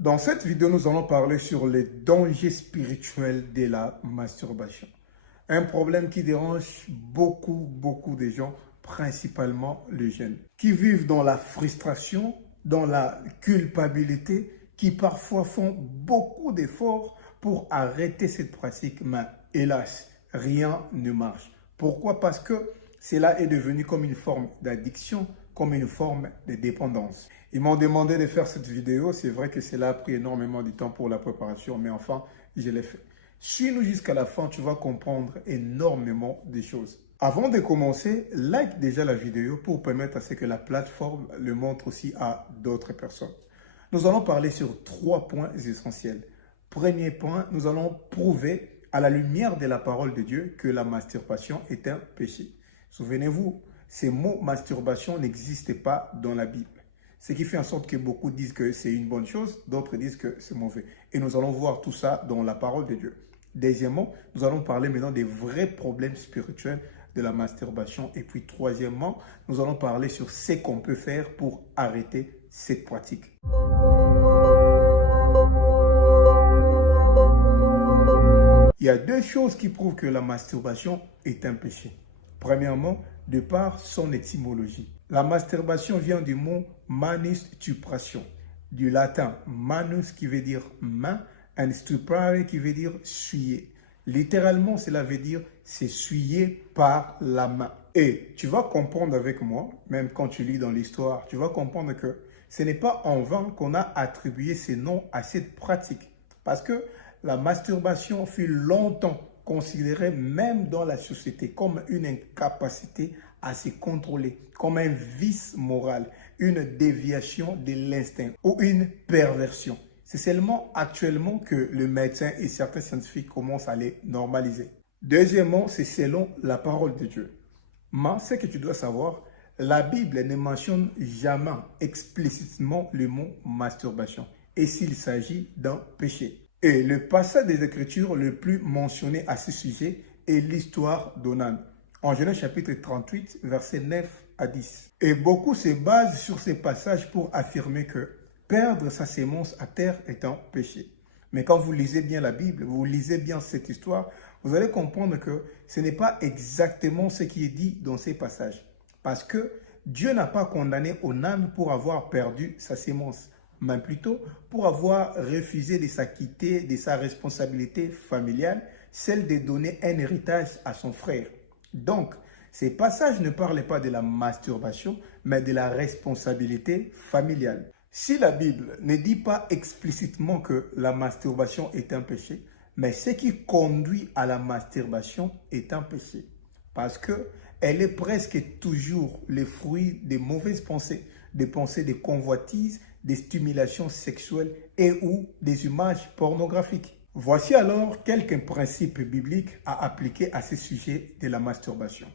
Dans cette vidéo, nous allons parler sur les dangers spirituels de la masturbation. Un problème qui dérange beaucoup de gens, principalement les jeunes, qui vivent dans la frustration, dans la culpabilité, qui parfois font beaucoup d'efforts pour arrêter cette pratique, mais hélas, rien ne marche. Pourquoi? Parce que cela est devenu comme une forme d'addiction, comme une forme de dépendance. Ils m'ont demandé de faire cette vidéo. C'est vrai que cela a pris énormément de temps pour la préparation, mais enfin, je l'ai fait. Suis-nous jusqu'à la fin, tu vas comprendre énormément de choses. Avant de commencer, like déjà la vidéo pour permettre à ce que la plateforme le montre aussi à d'autres personnes. Nous allons parler sur 3 points essentiels. Premier point, nous allons prouver à la lumière de la parole de Dieu que la masturbation est un péché. Souvenez-vous, ces mots masturbation n'existent pas dans la Bible. Ce qui fait en sorte que beaucoup disent que c'est une bonne chose, d'autres disent que c'est mauvais. Et nous allons voir tout ça dans la parole de Dieu. Deuxièmement, nous allons parler maintenant des vrais problèmes spirituels de la masturbation. Et puis troisièmement, nous allons parler sur ce qu'on peut faire pour arrêter cette pratique. Il y a 2 choses qui prouvent que la masturbation est un péché. Premièrement, de par son étymologie. La masturbation vient du mot manus stupration, du latin manus qui veut dire main, et stupare qui veut dire suyer. Littéralement, cela veut dire s'essuyer par la main. Et tu vas comprendre avec moi, même quand tu lis dans l'histoire, tu vas comprendre que ce n'est pas en vain qu'on a attribué ces noms à cette pratique. Parce que la masturbation fut longtemps considérée, même dans la société, comme une incapacité à se contrôler, comme un vice moral, une déviation de l'instinct ou une perversion. C'est seulement actuellement que le médecin et certains scientifiques commencent à les normaliser. Deuxièmement, c'est selon la parole de Dieu. Mais ce que tu dois savoir, la Bible ne mentionne jamais explicitement le mot masturbation et s'il s'agit d'un péché. Et le passage des Écritures le plus mentionné à ce sujet est l'histoire d'Onan. En Genèse chapitre 38, versets 9 à 10. Et beaucoup se basent sur ces passages pour affirmer que perdre sa sémence à terre est un péché. Mais quand vous lisez bien la Bible, vous lisez bien cette histoire, vous allez comprendre que ce n'est pas exactement ce qui est dit dans ces passages. Parce que Dieu n'a pas condamné Onan pour avoir perdu sa sémence, mais plutôt pour avoir refusé de s'acquitter de sa responsabilité familiale, celle de donner un héritage à son frère. Donc, ces passages ne parlent pas de la masturbation, mais de la responsabilité familiale. Si la Bible ne dit pas explicitement que la masturbation est un péché, mais ce qui conduit à la masturbation est un péché. Parce qu'elle est presque toujours le fruit des mauvaises pensées, des pensées de convoitise, des stimulations sexuelles et ou des images pornographiques. Voici alors quelques principes bibliques à appliquer à ce sujet de la masturbation.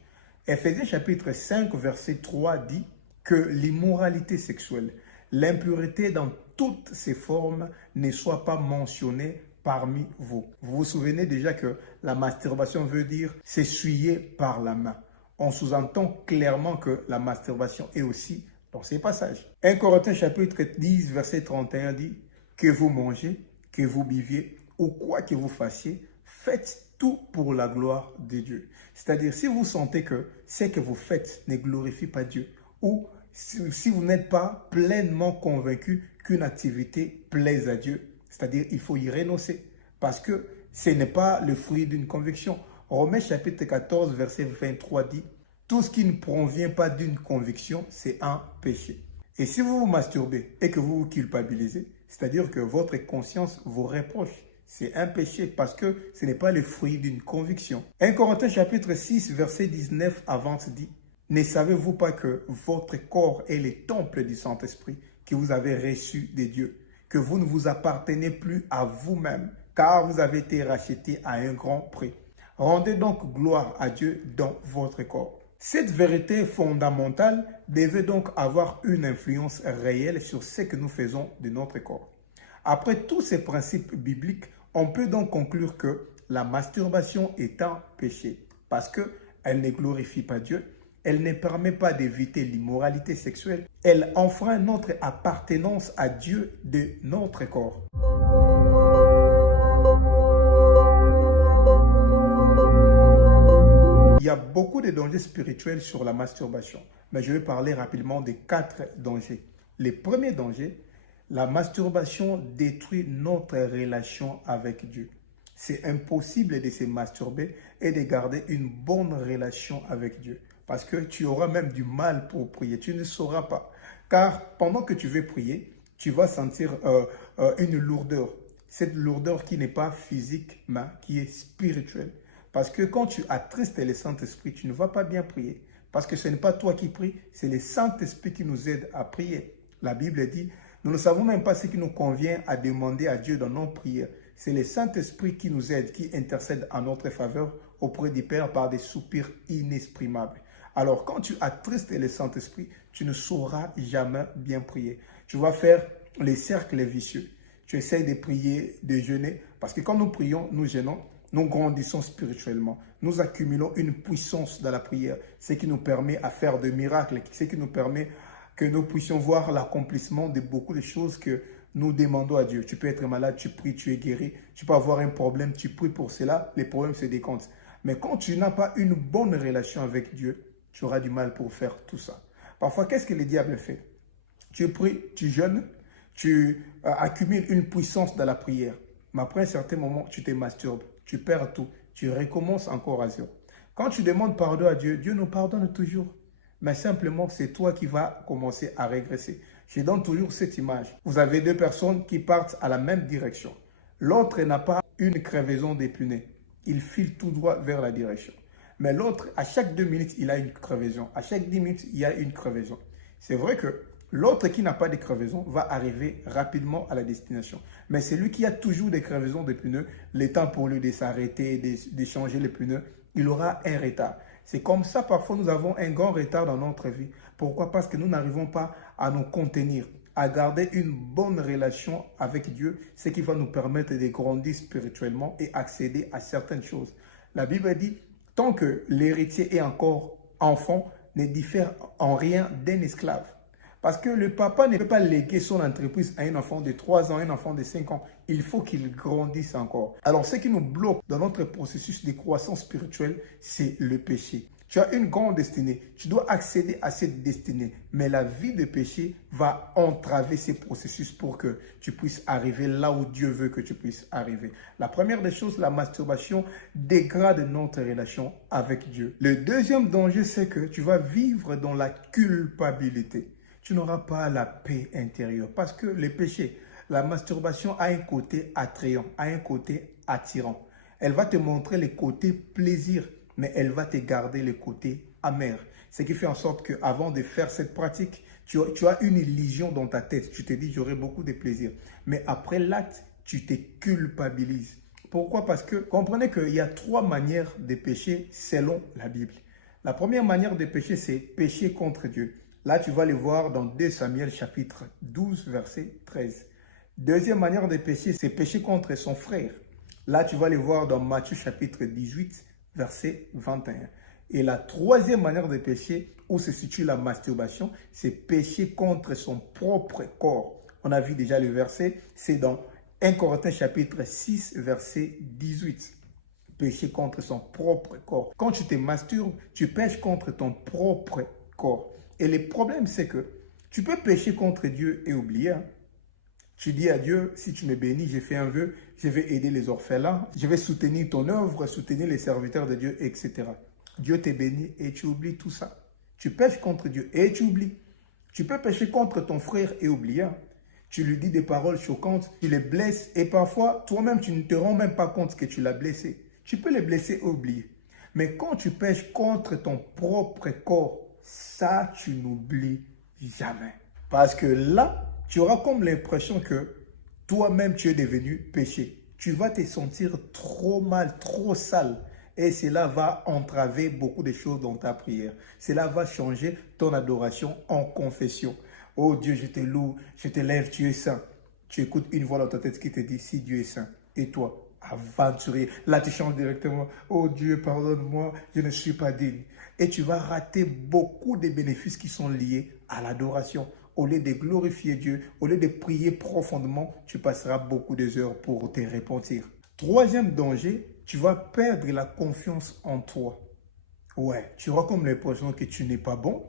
Éphésiens chapitre 5, verset 3 dit que l'immoralité sexuelle, l'impureté dans toutes ses formes ne soit pas mentionnée parmi vous. Vous vous souvenez déjà que la masturbation veut dire s'essuyer par la main. On sous-entend clairement que la masturbation est aussi dans ces passages. 1 Corinthiens chapitre 10, verset 31 dit que vous mangez, que vous buviez ou quoi que vous fassiez, faites tout pour la gloire de Dieu. C'est-à-dire, si vous sentez que ce que vous faites ne glorifie pas Dieu, ou si vous n'êtes pas pleinement convaincu qu'une activité plaise à Dieu, c'est-à-dire il faut y renoncer, parce que ce n'est pas le fruit d'une conviction. Romains chapitre 14, verset 23 dit « Tout ce qui ne provient pas d'une conviction, c'est un péché. » Et si vous vous masturbez et que vous vous culpabilisez, c'est-à-dire que votre conscience vous reproche, c'est un péché parce que ce n'est pas le fruit d'une conviction. 1 Corinthiens chapitre 6, verset 19 à 20 dit « Ne savez-vous pas que votre corps est le temple du Saint-Esprit que vous avez reçu de Dieu, que vous ne vous appartenez plus à vous-même, car vous avez été racheté à un grand prix. Rendez donc gloire à Dieu dans votre corps. » Cette vérité fondamentale devait donc avoir une influence réelle sur ce que nous faisons de notre corps. Après tous ces principes bibliques, on peut donc conclure que la masturbation est un péché parce qu'elle ne glorifie pas Dieu, Elle ne permet pas d'éviter l'immoralité sexuelle. Elle enfreint notre appartenance à Dieu de notre corps. Il y a beaucoup de dangers spirituels sur la masturbation, mais je vais parler rapidement des 4 dangers. Le premier danger, la masturbation détruit notre relation avec Dieu. C'est impossible de se masturber et de garder une bonne relation avec Dieu. Parce que tu auras même du mal pour prier. Tu ne sauras pas. Car pendant que tu veux prier, tu vas sentir une lourdeur. Cette lourdeur qui n'est pas physique, mais qui est spirituelle. Parce que quand tu attristes le Saint-Esprit, tu ne vas pas bien prier. Parce que ce n'est pas toi qui pries, c'est le Saint-Esprit qui nous aide à prier. La Bible dit, nous ne savons même pas ce qui nous convient à demander à Dieu dans nos prières. C'est le Saint-Esprit qui nous aide, qui intercède en notre faveur auprès du Père par des soupirs inexprimables. Alors, quand tu attristes le Saint-Esprit, tu ne sauras jamais bien prier. Tu vas faire les cercles vicieux. Tu essaies de prier, de jeûner, parce que quand nous prions, nous jeûnons, nous grandissons spirituellement. Nous accumulons une puissance dans la prière, ce qui nous permet à faire de miracles, ce qui nous permet que nous puissions voir l'accomplissement de beaucoup de choses que nous demandons à Dieu. Tu peux être malade, tu pries, tu es guéri. Tu peux avoir un problème, tu pries pour cela, les problèmes se décomptent. Mais quand tu n'as pas une bonne relation avec Dieu, tu auras du mal pour faire tout ça. Parfois, qu'est-ce que le diable fait? Tu pries, tu jeûnes, tu accumules une puissance dans la prière. Mais après un certain moment, tu te masturbes, tu perds tout, tu recommences encore à zéro. Quand tu demandes pardon à Dieu, Dieu nous pardonne toujours. Mais simplement, c'est toi qui vas commencer à régresser. Je donne toujours cette image. Vous avez 2 personnes qui partent à la même direction. L'autre n'a pas une crevaison des pneus. Il file tout droit vers la direction. Mais l'autre, à chaque 2 minutes, il a une crevaison. À chaque 10 minutes, il y a une crevaison. C'est vrai que l'autre qui n'a pas de crevaison va arriver rapidement à la destination. Mais celui qui a toujours des crevaisons de pneus, le temps pour lui de s'arrêter, de changer les pneus, il aura un retard. C'est comme ça, parfois, nous avons un grand retard dans notre vie. Pourquoi? Parce que nous n'arrivons pas à nous contenir, à garder une bonne relation avec Dieu, ce qui va nous permettre de grandir spirituellement et accéder à certaines choses. La Bible dit, tant que l'héritier est encore enfant, ne diffère en rien d'un esclave. Parce que le papa ne peut pas léguer son entreprise à un enfant de 3 ans, un enfant de 5 ans. Il faut qu'il grandisse encore. Alors, ce qui nous bloque dans notre processus de croissance spirituelle, c'est le péché. Tu as une grande destinée. Tu dois accéder à cette destinée. Mais la vie de péché va entraver ces processus pour que tu puisses arriver là où Dieu veut que tu puisses arriver. La première des choses, la masturbation dégrade notre relation avec Dieu. Le deuxième danger, c'est que tu vas vivre dans la culpabilité. Tu n'auras pas la paix intérieure parce que le péché, la masturbation a un côté attrayant, a un côté attirant. Elle va te montrer le côté plaisir, mais elle va te garder le côté amer. Ce qui fait en sorte qu'avant de faire cette pratique, tu as une illusion dans ta tête. Tu te dis, j'aurai beaucoup de plaisir. Mais après l'acte, tu te culpabilises. Pourquoi? Parce que comprenez qu'il y a 3 manières de pécher selon la Bible. La première manière de pécher, c'est pécher contre Dieu. Là, tu vas le voir dans 2 Samuel chapitre 12, verset 13. Deuxième manière de pécher, c'est pécher contre son frère. Là, tu vas le voir dans Matthieu chapitre 18, verset 21. Et la troisième manière de pécher, où se situe la masturbation, c'est pécher contre son propre corps. On a vu déjà le verset, c'est dans 1 Corinthiens chapitre 6, verset 18. Pécher contre son propre corps. Quand tu te masturbes, tu pêches contre ton propre corps. Et le problème, c'est que tu peux pécher contre Dieu et oublier. Tu dis à Dieu, si tu me bénis, j'ai fait un vœu, je vais aider les orphelins, je vais soutenir ton œuvre, soutenir les serviteurs de Dieu, etc. Dieu te bénit et tu oublies tout ça. Tu pêches contre Dieu et tu oublies. Tu peux pécher contre ton frère et oublier. Tu lui dis des paroles choquantes, tu les blesses et parfois, toi-même, tu ne te rends même pas compte que tu l'as blessé. Tu peux les blesser et oublier. Mais quand tu pêches contre ton propre corps, ça, tu n'oublies jamais. Parce que là, tu auras comme l'impression que toi-même, tu es devenu péché. Tu vas te sentir trop mal, trop sale. Et cela va entraver beaucoup de choses dans ta prière. Cela va changer ton adoration en confession. Oh Dieu, je te loue, je te lève, tu es saint. Tu écoutes une voix dans ta tête qui te dit, si Dieu est saint. Et toi, aventurier. Là, tu chantes directement. Oh Dieu, pardonne-moi, je ne suis pas digne. Et tu vas rater beaucoup des bénéfices qui sont liés à l'adoration. Au lieu de glorifier Dieu, au lieu de prier profondément, tu passeras beaucoup d'heures pour te repentir. Troisième danger, tu vas perdre la confiance en toi. Ouais, tu auras comme l'impression que tu n'es pas bon,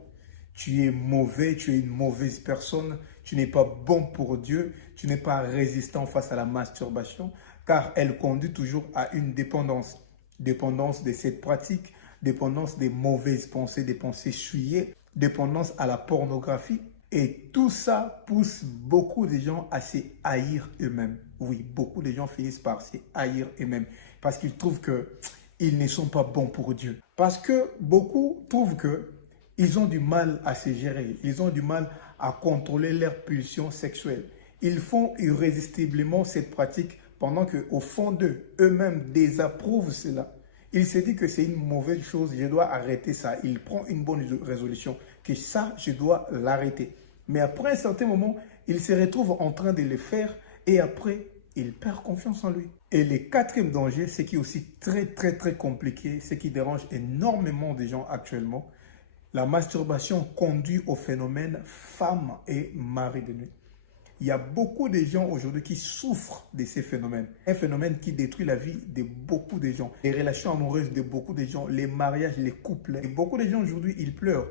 tu es mauvais, tu es une mauvaise personne, tu n'es pas bon pour Dieu, tu n'es pas résistant face à la masturbation, car elle conduit toujours à une dépendance. Dépendance de cette pratique, dépendance des mauvaises pensées, des pensées souillées, dépendance à la pornographie. Et tout ça pousse beaucoup de gens à se haïr eux-mêmes. Oui, beaucoup de gens finissent par se haïr eux-mêmes parce qu'ils trouvent qu'ils ne sont pas bons pour Dieu. Parce que beaucoup trouvent qu'ils ont du mal à se gérer. Ils ont du mal à contrôler leurs pulsions sexuelles. Ils font irrésistiblement cette pratique pendant qu'au fond d'eux, eux-mêmes désapprouvent cela. Il se dit que c'est une mauvaise chose, je dois arrêter ça. Il prend une bonne résolution, que ça, je dois l'arrêter. Mais après un certain moment, il se retrouve en train de le faire et après, il perd confiance en lui. Et le quatrième danger, c'est qui est aussi très compliqué, ce qui dérange énormément de gens actuellement. La masturbation conduit au phénomène femme et mari de nuit. Il y a beaucoup de gens aujourd'hui qui souffrent de ces phénomènes. Un phénomène qui détruit la vie de beaucoup de gens. Les relations amoureuses de beaucoup de gens, les mariages, les couples. Et beaucoup de gens aujourd'hui, ils pleurent.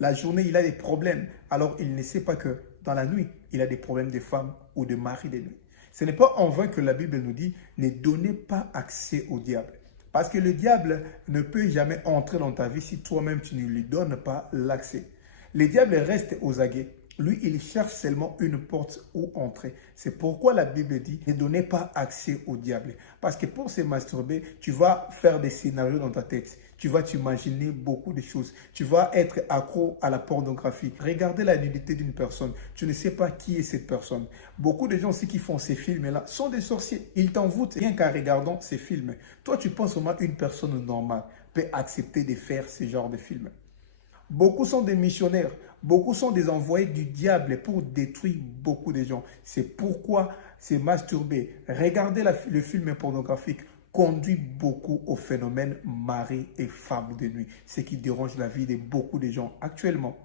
La journée, il a des problèmes. Alors, il ne sait pas que dans la nuit, il a des problèmes de femme ou de mari de nuit. Ce n'est pas en vain que la Bible nous dit « Ne donnez pas accès au diable ». Parce que le diable ne peut jamais entrer dans ta vie si toi-même tu ne lui donnes pas l'accès. Le diable reste aux aguets. Lui, il cherche seulement une porte où entrer. C'est pourquoi la Bible dit, ne donnez pas accès au diable. Parce que pour se masturber, tu vas faire des scénarios dans ta tête. Tu vas t'imaginer beaucoup de choses. Tu vas être accro à la pornographie. Regardez la nudité d'une personne. Tu ne sais pas qui est cette personne. Beaucoup de gens aussi qui font ces films-là sont des sorciers. Ils t'envoûtent rien qu'en regardant ces films. Toi, tu penses au moins une personne normale peut accepter de faire ce genre de films. Beaucoup sont des missionnaires, beaucoup sont des envoyés du diable pour détruire beaucoup de gens. C'est pourquoi se masturber, regarder le film pornographique conduit beaucoup au phénomène mari et femme de nuit, ce qui dérange la vie de beaucoup de gens actuellement.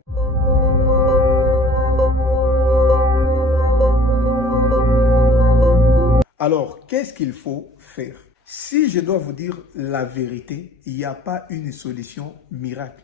Alors, qu'est-ce qu'il faut faire? Si je dois vous dire la vérité, il n'y a pas une solution miracle.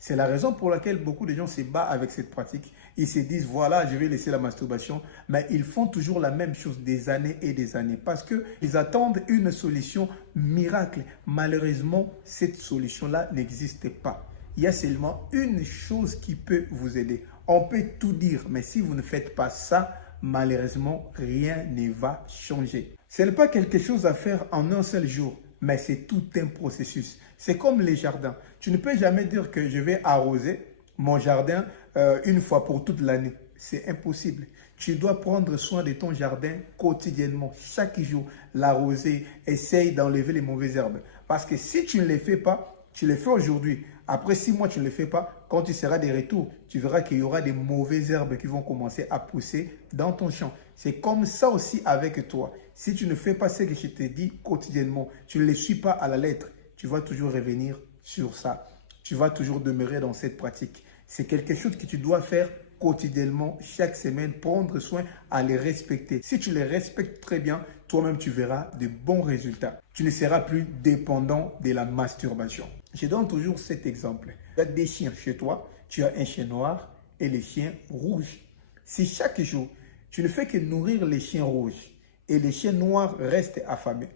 C'est la raison pour laquelle beaucoup de gens se battent avec cette pratique. Ils se disent, voilà, je vais laisser la masturbation. Mais ils font toujours la même chose des années et des années. Parce qu'ils attendent une solution miracle. Malheureusement, cette solution-là n'existe pas. Il y a seulement une chose qui peut vous aider. On peut tout dire, mais si vous ne faites pas ça, malheureusement, rien ne va changer. Ce n'est pas quelque chose à faire en un seul jour, mais c'est tout un processus. C'est comme les jardins. Tu ne peux jamais dire que je vais arroser mon jardin une fois pour toute l'année. C'est impossible. Tu dois prendre soin de ton jardin quotidiennement, chaque jour, l'arroser, essaye d'enlever les mauvaises herbes. Parce que si tu ne les fais pas, tu les fais aujourd'hui. Après 6 mois, tu ne les fais pas. Quand tu seras de retour, tu verras qu'il y aura des mauvaises herbes qui vont commencer à pousser dans ton champ. C'est comme ça aussi avec toi. Si tu ne fais pas ce que je te dis quotidiennement, tu ne les suis pas à la lettre, tu vas toujours revenir sur ça. Tu vas toujours demeurer dans cette pratique. C'est quelque chose que tu dois faire quotidiennement, chaque semaine, prendre soin à les respecter. Si tu les respectes très bien, toi-même tu verras de bons résultats. Tu ne seras plus dépendant de la masturbation. Je donne toujours cet exemple. Tu as des chiens chez toi, tu as un chien noir et les chiens rouges. Si chaque jour, tu ne fais que nourrir les chiens rouges et les chiens noirs restent affamés,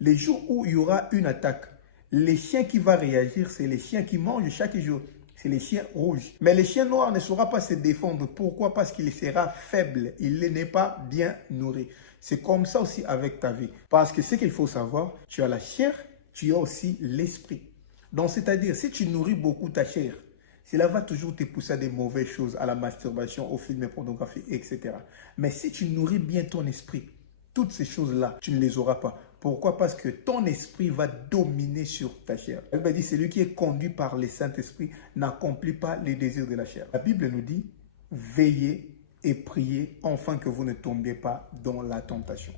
les jours où il y aura une attaque, les chiens qui vont réagir, c'est les chiens qui mangent chaque jour. C'est les chiens rouges. Mais les chiens noirs ne sauront pas se défendre. Pourquoi? Parce qu'il sera faible. Il n'est pas bien nourri. C'est comme ça aussi avec ta vie. Parce que ce qu'il faut savoir, tu as la chair, tu as aussi l'esprit. Donc, c'est-à-dire, si tu nourris beaucoup ta chair, cela va toujours te pousser à des mauvaises choses, à la masturbation, aux films pornographiques, etc. Mais si tu nourris bien ton esprit, toutes ces choses-là, tu ne les auras pas. Pourquoi? Parce que ton esprit va dominer sur ta chair. Elle va dire, celui qui est conduit par le Saint-Esprit n'accomplit pas les désirs de la chair. La Bible nous dit, veillez et priez afin que vous ne tombiez pas dans la tentation.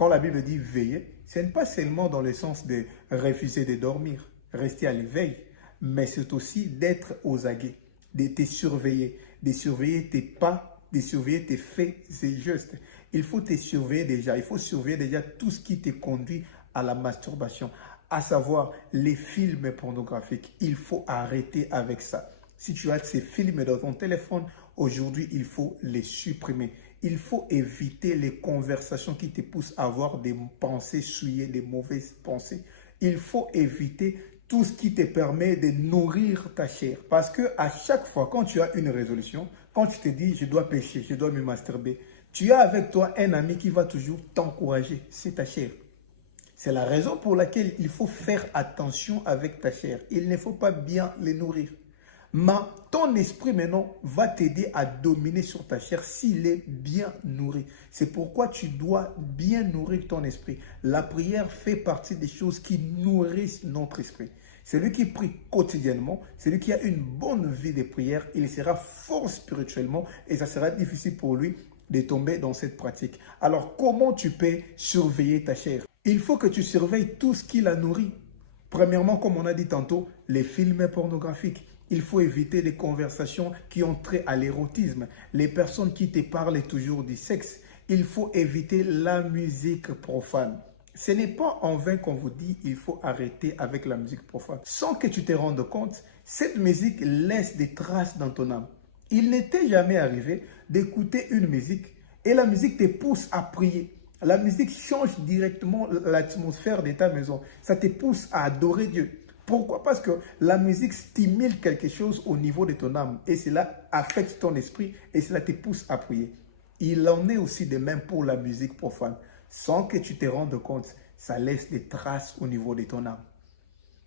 Quand la Bible dit veiller, ce n'est pas seulement dans le sens de refuser de dormir, rester à l'éveil, mais c'est aussi d'être aux aguets, de te surveiller, de surveiller tes pas, de surveiller tes faits et gestes. Il faut te surveiller déjà, il faut surveiller déjà tout ce qui te conduit à la masturbation, à savoir les films pornographiques. Il faut arrêter avec ça. Si tu as ces films dans ton téléphone, aujourd'hui, il faut les supprimer. Il faut éviter les conversations qui te poussent à avoir des pensées souillées, des mauvaises pensées. Il faut éviter tout ce qui te permet de nourrir ta chair. Parce que à chaque fois, quand tu as une résolution, quand tu te dis, je dois pécher, je dois me masturber, tu as avec toi un ami qui va toujours t'encourager. C'est ta chair. C'est la raison pour laquelle il faut faire attention avec ta chair. Il ne faut pas bien les nourrir. Mais ton esprit maintenant va t'aider à dominer sur ta chair s'il est bien nourri. C'est pourquoi tu dois bien nourrir ton esprit. La prière fait partie des choses qui nourrissent notre esprit. Celui qui prie quotidiennement, celui qui a une bonne vie de prière, il sera fort spirituellement et ça sera difficile pour lui de tomber dans cette pratique. Alors, comment tu peux surveiller ta chair? Il faut que tu surveilles tout ce qui la nourrit. Premièrement, comme on a dit tantôt, les films pornographiques. Il faut éviter les conversations qui ont trait à l'érotisme, les personnes qui te parlent toujours du sexe. Il faut éviter la musique profane. Ce n'est pas en vain qu'on vous dit qu'il faut arrêter avec la musique profane. Sans que tu te rendes compte, cette musique laisse des traces dans ton âme. Il n'était jamais arrivé d'écouter une musique et la musique te pousse à prier. La musique change directement l'atmosphère de ta maison. Ça te pousse à adorer Dieu. Pourquoi? Parce que la musique stimule quelque chose au niveau de ton âme et cela affecte ton esprit et cela te pousse à prier. Il en est aussi de même pour la musique profane. Sans que tu te rendes compte, ça laisse des traces au niveau de ton âme.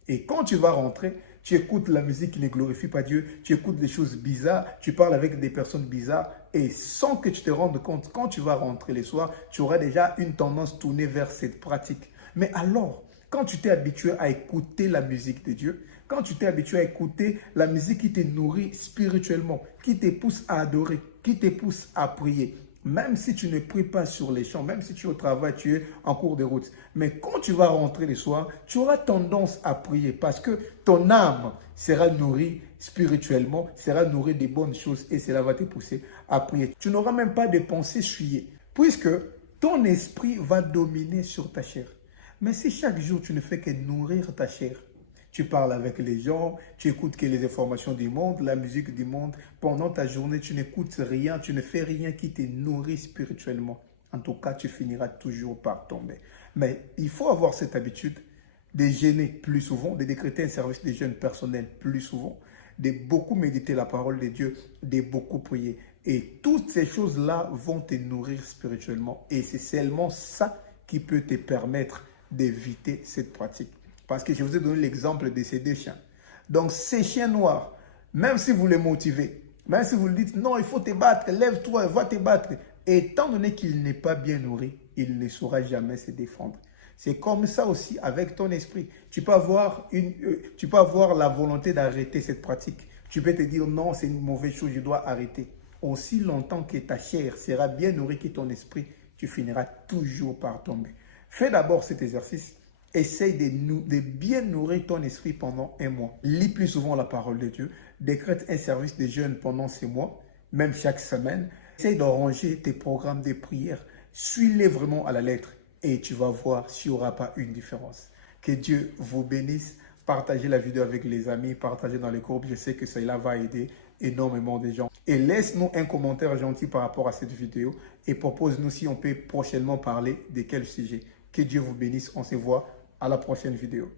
Et quand tu vas rentrer, tu écoutes la musique qui ne glorifie pas Dieu, tu écoutes des choses bizarres, tu parles avec des personnes bizarres et sans que tu te rendes compte, quand tu vas rentrer le soir, tu auras déjà une tendance tournée vers cette pratique. Mais alors, quand tu t'es habitué à écouter la musique de Dieu, quand tu t'es habitué à écouter la musique qui te nourrit spirituellement, qui te pousse à adorer, qui te pousse à prier, même si tu ne pries pas sur les champs, même si tu es au travail, tu es en cours de route. Mais quand tu vas rentrer le soir, tu auras tendance à prier parce que ton âme sera nourrie spirituellement, sera nourrie des bonnes choses et cela va te pousser à prier. Tu n'auras même pas de pensées souillées puisque ton esprit va dominer sur ta chair. Mais si chaque jour tu ne fais que nourrir ta chair, tu parles avec les gens, tu écoutes que les informations du monde, la musique du monde. Pendant ta journée, tu n'écoutes rien, tu ne fais rien qui te nourrit spirituellement. En tout cas, tu finiras toujours par tomber. Mais il faut avoir cette habitude de jeûner plus souvent, de décréter un service de jeûne personnel plus souvent, de beaucoup méditer la parole de Dieu, de beaucoup prier. Et toutes ces choses-là vont te nourrir spirituellement. Et c'est seulement ça qui peut te permettre d'éviter cette pratique. Parce que je vous ai donné l'exemple de ces deux chiens. Donc, ces chiens noirs, même si vous les motivez, même si vous lui dites, non, il faut te battre, lève-toi, va te battre. Et étant donné qu'il n'est pas bien nourri, il ne saura jamais se défendre. C'est comme ça aussi avec ton esprit. Tu peux avoir la volonté d'arrêter cette pratique. Tu peux te dire, non, c'est une mauvaise chose, je dois arrêter. Aussi longtemps que ta chair sera bien nourrie que ton esprit, tu finiras toujours par tomber. Fais d'abord cet exercice. Essaye de bien nourrir ton esprit pendant un mois. Lis plus souvent la parole de Dieu. Décrète un service de jeûne pendant 6 mois, même chaque semaine. Essaye d'arranger tes programmes de prière. Suis-les vraiment à la lettre et tu vas voir s'il n'y aura pas une différence. Que Dieu vous bénisse. Partagez la vidéo avec les amis, partagez dans les groupes. Je sais que cela va aider énormément de gens. Et laisse-nous un commentaire gentil par rapport à cette vidéo et propose-nous si on peut prochainement parler de quel sujet. Que Dieu vous bénisse. On se voit à la prochaine vidéo.